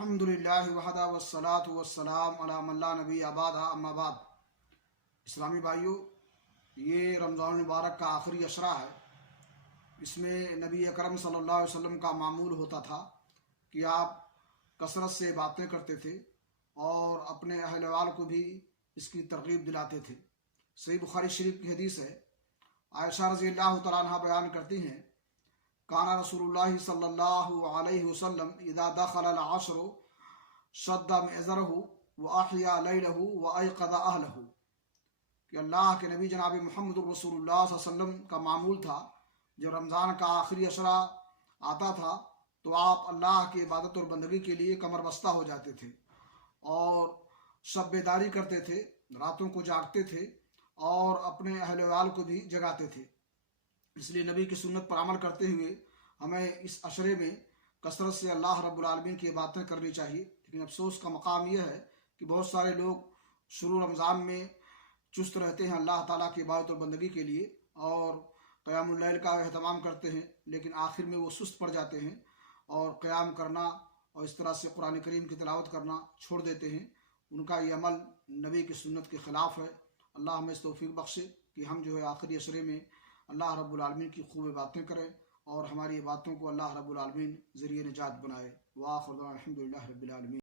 अल्हम्दुलिल्लाह वहदा वस्सलातु वस्सलाम अला मन ला नबी अबादा अम्मा बाद। इस्लामी भाइयों, ये रमज़ान मुबारक का आखिरी अशरा है। इसमें नबी अकरम सल्लल्लाहु अलैहि वसल्लम का मामूल होता था कि आप कसरत से बातें करते थे और अपने अहल वाल को भी इसकी तरगीब दिलाते थे। सही बुखारी शरीफ की हदीस है। आयशा रज़ी अल्लाह तआला अन्हा बयान करती हैं, काना रसूलुल्लाह सल्लल्लाहु अलैहि वसल्लम इदा दखल अल अश्र शद्द मिज़रहु व अहया लैलहु व अयक़ज़ अहलहु, कि अल्लाह के नबी जनाब मुहम्मद रसूलुल्लाह सल्लल्लाहु अलैहि वसल्लम का मामूल था, जब रमज़ान का आखिरी अशरा आता था तो आप अल्लाह की इबादत और बंदगी के लिए कमर बस्ता हो जाते थे और शब बेदारी करते थे, रातों को जागते थे और अपने अहल वाल को भी जगाते थे। इसलिए नबी की सुन्नत पर अमल करते हुए हमें इस अशरे में कसरत से अल्लाह रब्बुल आलमीन की बातें करनी चाहिए। लेकिन अफसोस का मकाम यह है कि बहुत सारे लोग शुरू रमज़ान में चुस्त रहते हैं अल्लाह ताला की इबादत और बंदगी के लिए और क़यामुल लैल का एहतमाम करते हैं, लेकिन आखिर में वो सुस्त पड़ जाते हैं और क़याम करना और इस तरह से कुरान करीम की तिलावत करना छोड़ देते हैं। उनका ये अमल नबी की सुन्नत के ख़िलाफ़ है। अल्लाह हमें इस तौफीक बख्शे कि हम जो है आखिरी अशरे में अल्लाह रब्बुल आलमीन की खूब बातें करें और हमारी बातों को अल्लाह रब्बुल आलमीन ज़रिए निजात बनाए। वाखिर दाअवाना अल्हम्दुलिल्लाहि रब्बिल आलमीन।